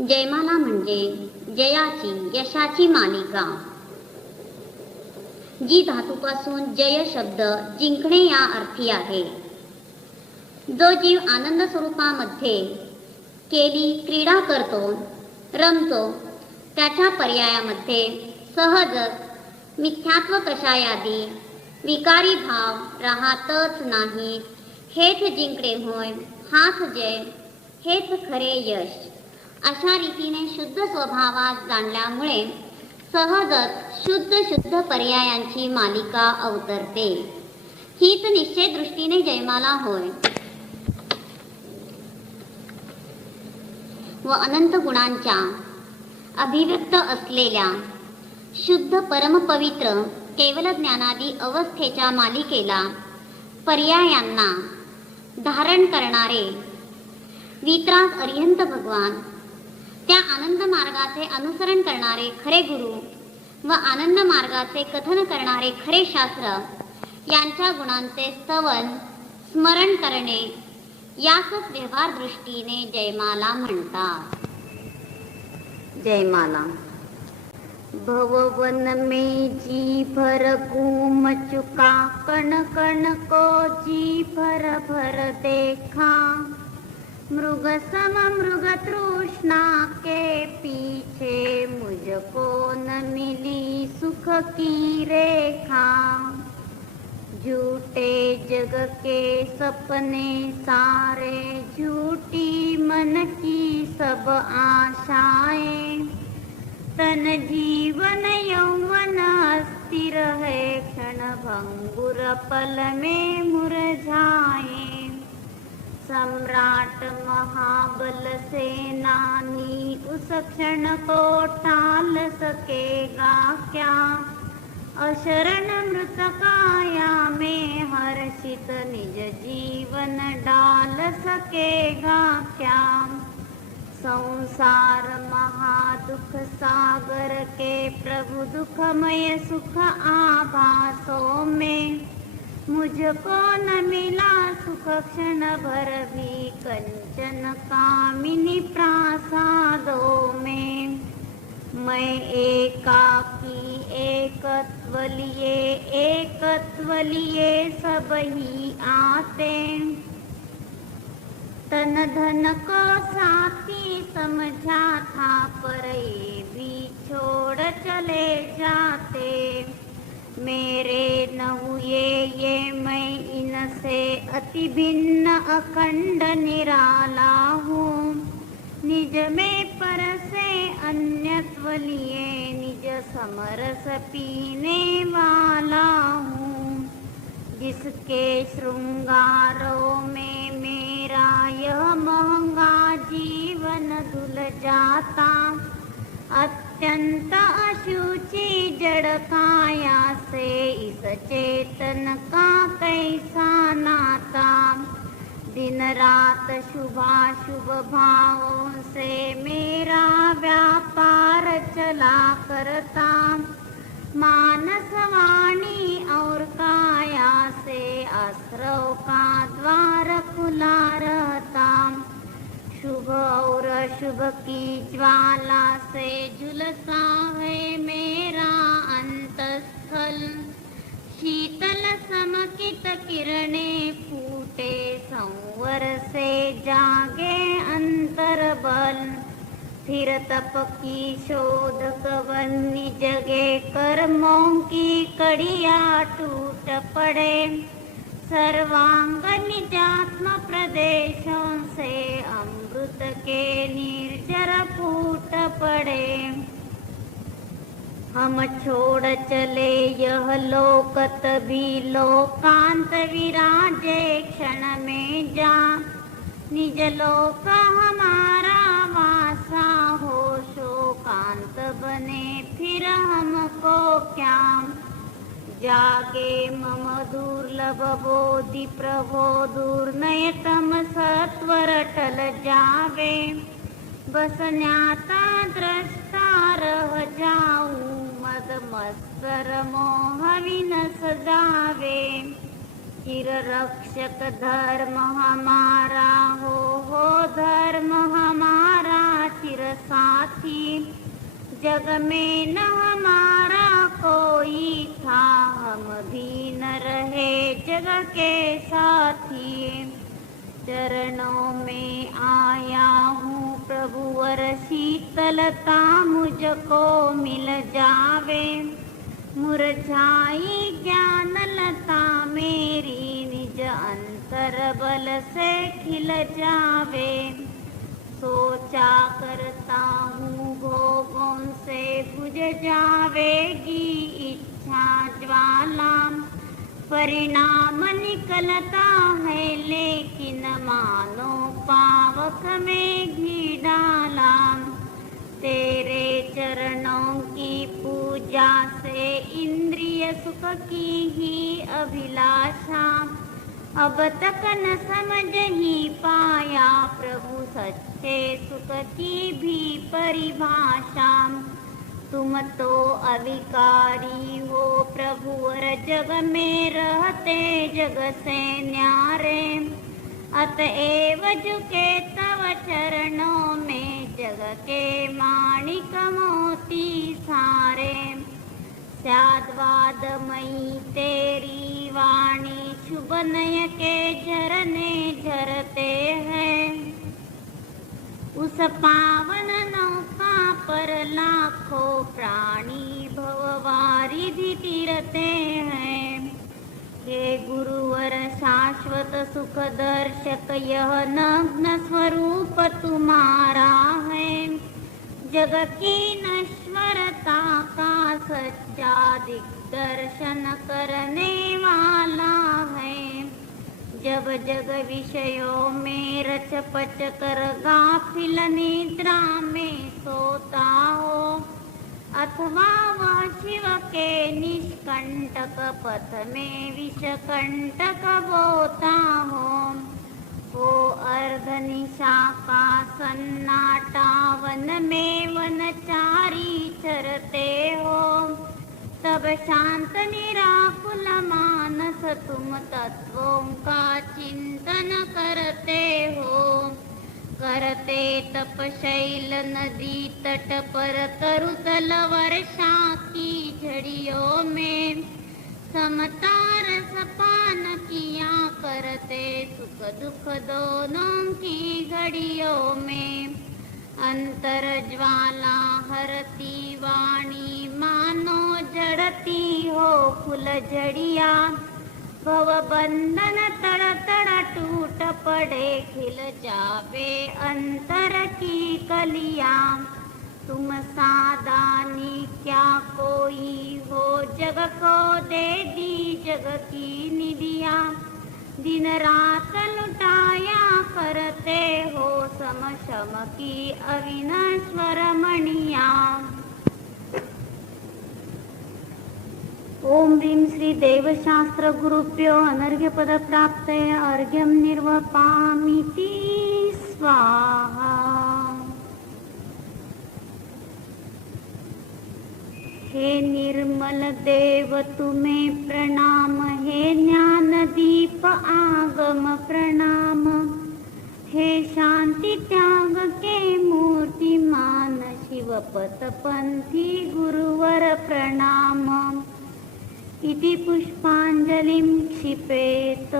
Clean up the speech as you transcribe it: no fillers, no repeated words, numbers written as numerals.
जयमाला म्हणजे जयाची, यशाची मालिका. जी धातूपासून जय शब्द जिंकणे या अर्थी आहे. जो जीव आनंद स्वरूपामध्ये केली क्रीडा करतो, रमतो, त्याच्या पर्यायामध्ये सहजच मिथ्यात्व कशायादी विकारी भाव राहतच नाही. हेच जिंकणे होय, हाच जय, हेच खरे यश. अशा रीतीने शुद्ध स्वभावात जाणल्यामुळे सहजच शुद्ध पर्यायांची मालिका अवतरते. हीच निश्चय दृष्टीने जयमाला होय. व अनंत गुणांच्या अभिव्यक्त असलेल्या शुद्ध परमपवित्र केवल ज्ञानादी अवस्थेच्या मालिकेला पर्यायांना धारण करणारे वितराग अरिहंत भगवान, त्या आनंद मार्गाचे अनुसरण करणारे खरे गुरु व आनंद मार्गाचे कथन करणारे खरे शास्त्र यांच्या गुणांचे स्तवन स्मरण करणे यासच व्यवहार दृष्टीने जयमाला म्हणतात. जयमाला. भववन में जी भर घूम चुका, कण कण को जी भर भर देखा. मृग सम मृग तृष्णा के पीछे, मुझको न मिली सुख की रेखा. झूठे जग के सपने सारे, झूठी मन की सब आशाएं. तन जीवन यौवन अस्थिर है, क्षण भंगुर पल में मुरझाए. सम्राट महाबल सेनानी उस क्षण को टाल सकेगा क्या. अशरण मृत काया में हर्षित निज जीवन डाल सकेगा क्या. संसार महादुख सागर के प्रभु, दुखमय सुख आभासों में. मुझको न मिला सुख क्षण भर भी, कंचन कामिनी प्रासादों में. मैं एकाकी एकत्व लिए सब ही आते. तन धन को साथी समझा था, पर ये भी छोड़ चले जाते. मेरे न हुए ये मैं इनसे अति भिन्न अखंड निराला हूँ. निज में पर से अन्यत्व लिए, निज समरस पीने वाला हूँ. जिसके श्रृंगारों में मेरा यह महंगा जीवन धुल जाता. अत्यंत अशुचि जड़ काया से इस चेतन का कैसा नाता. दिन रात शुभाशुभ भावों से मेरा व्यापार चला करता. मानस वाणी और काया से आश्रव का द्वार खुला रहता. शुभ और अशुभ की ज्वाला से झुलसा है मेरा अंतस्थल. शीतल समकित किरणें फूटे संवर से जागे अंतर्बल. फिर तप की शोध कवनी जगे, कर्मों की कड़िया टूट पड़े. सर्वांग निजात्म प्रदेशों से अमृत के निर्जर फूट पड़े. हम छोड़ चले यह लोक, तभी लोकांत विराजे क्षण में जा. निज लोक हमारा वासा हो, शोकांत बने फिर हमको क्या. जागे मम दुर्लभ बोधि प्रभो, दुर्नय तम सत्वर टल जावे. बस ज्ञाता दृष्टा रह जाऊं, मद मत्सर मोह विनस जावे. चिर रक्षक धर्म हमारा हो धर्म हमारा चिर जग में न हमारा कोई था, हम भी न रहे जग के साथी। चरणों में आया हूँ प्रभुवर शीतलता मुझको मिल जावे। मुरझाई ज्ञान लता मेरी निज अंतर बल से खिल जावे। सोचा करता हूँ भोगों से बुझ जावेगी इच्छा ज्वाला। परिणाम निकलता है लेकिन मानो पावक में घी डाला। तेरे चरणों की पूजा से इंद्रिय सुख की ही अभिलाषा। अब तक न समझ ही पाया प्रभु सच्चे सुख की भी परिभाषा। तुम तो अविकारी हो प्रभुवर जग में रहते जग से न्यारे। अतएव झुके तव चरणों में जग के माणिक मोती सारे। स्याद्वादमयी तेरी वाणी शुभ नय के झरने झरते हैं। उस पावन नौका पर लाखों प्राणी भववारिधि तीरते हैं। हे गुरुवर शाश्वत सुख दर्शक यह नग्न स्वरूप तुम्हारा है। जग की नश्वरता का सच्चा दिग्दर्शन करने वाला है। जब जग विषयों में रच पच कर गाफिल निद्रा में सोता हो, अथवा वह शिव के निष्कंटक पथ में विषकंटक बोता हो अर्धनिशा का सन्नाटा वन में वनचारी चरते हो। तब शांत निराकुल मानस तुम तत्वों का चिंतन करते हो। करते तपशैल नदी तट पर तरुतल वर्षा की झड़ियों में। समता रसपान किया करते सुख दुख दोनों की घड़ियों में। अंतर ज्वाला हरती वाणी मानो जड़ती हो फुलझड़िया। भव बंधन तड़ तड़ टूट पड़े खिल जावे अंतर की कलिया। तुम सादानी क्या कोई हो जग को दे दी जग की निदिया। दिन रात लुटाया करते हो सम शम की अविनश्वर मणिया। ओम ह्रीं श्री देवशास्त्र गुरुभ्यो अनर्घ्य पद प्राप्तये अर्घ्यं निर्वपामीति स्वाहा। हे निर्मल देव तुम्हें प्रणाम। हे ज्ञान दीप आगम प्रणाम। हे शांति त्याग के मूर्तिमान शिवपथ पंथी गुरुवर प्रणाम। इति पुष्पांजलिं क्षिपेत।